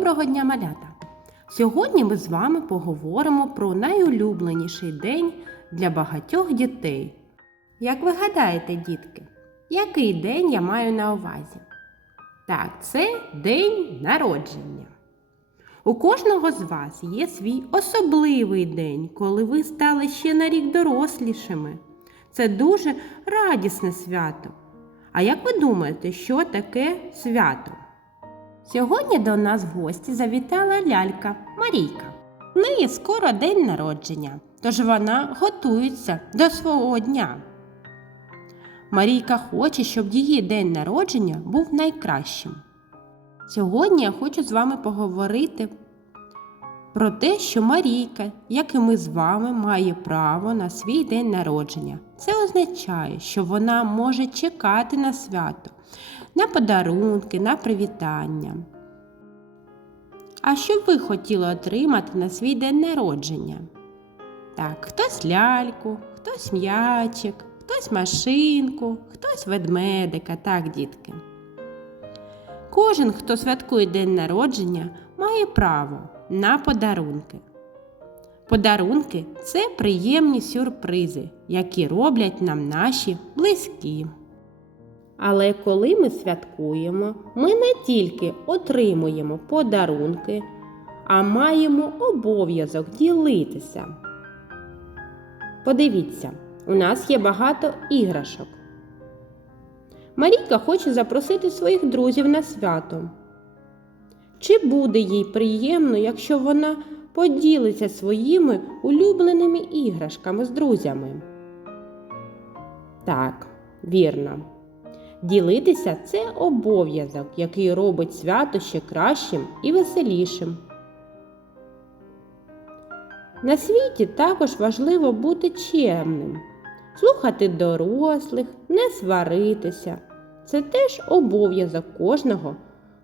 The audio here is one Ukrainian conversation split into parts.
Доброго дня, малята! Сьогодні ми з вами поговоримо про найулюбленіший день для багатьох дітей. Як ви гадаєте, дітки, який день я маю на увазі? Так, це день народження. У кожного з вас є свій особливий день, коли ви стали ще на рік дорослішими. Це дуже радісне свято. А як ви думаєте, що таке свято? Сьогодні до нас в гості завітала лялька Марійка. В неї скоро день народження, тож вона готується до свого дня. Марійка хоче, щоб її день народження був найкращим. Сьогодні я хочу з вами поговорити про те, що Марійка, як і ми з вами, має право на свій день народження. Це означає, що вона може чекати на свято, на подарунки, на привітання. А що б ви хотіли отримати на свій день народження? Так, хтось ляльку, хтось м'ячик, хтось машинку, хтось ведмедика, так, дітки. Кожен, хто святкує день народження, має право на подарунки. Подарунки це приємні сюрпризи, які роблять нам наші близькі. Але коли ми святкуємо, ми не тільки отримуємо подарунки, а маємо обов'язок ділитися. Подивіться, у нас є багато іграшок. Марійка хоче запросити своїх друзів на свято. Чи буде їй приємно, якщо вона поділиться своїми улюбленими іграшками з друзями? Так, вірно. Ділитися це обов'язок, який робить свято ще кращим і веселішим. На світі також важливо бути чемним, слухати дорослих, не сваритися. Це теж обов'язок кожного,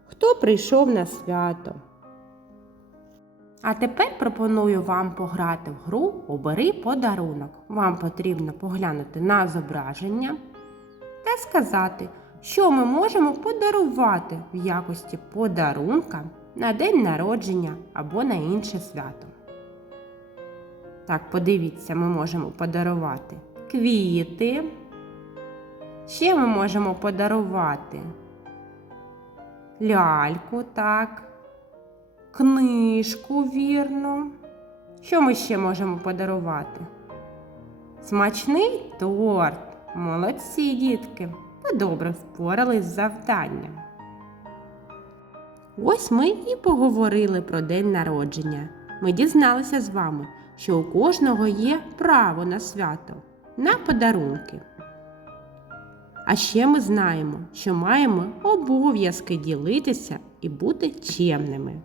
хто прийшов на свято. А тепер пропоную вам пограти в гру Обери подарунок. Вам потрібно поглянути на зображення та сказати, що ми можемо подарувати в якості подарунка на день народження або на інше свято. Так, подивіться, ми можемо подарувати квіти. Ще ми можемо подарувати ляльку, так, книжку, вірно. Що ми ще можемо подарувати? Смачний торт. Молодці, дітки. Ви добре впорались з завданням. Ось ми і поговорили про день народження. Ми дізналися з вами, що у кожного є право на свято, на подарунки. А ще ми знаємо, що маємо обов'язки ділитися і бути чемними.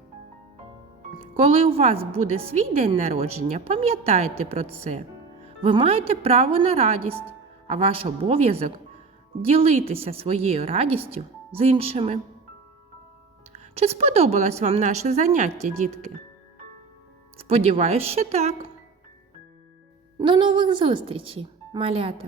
Коли у вас буде свій день народження, пам'ятайте про це. Ви маєте право на радість, а ваш обов'язок ділитися своєю радістю з іншими. Чи сподобалось вам наше заняття, дітки? Сподіваюсь, що так. До нових зустрічей, малята!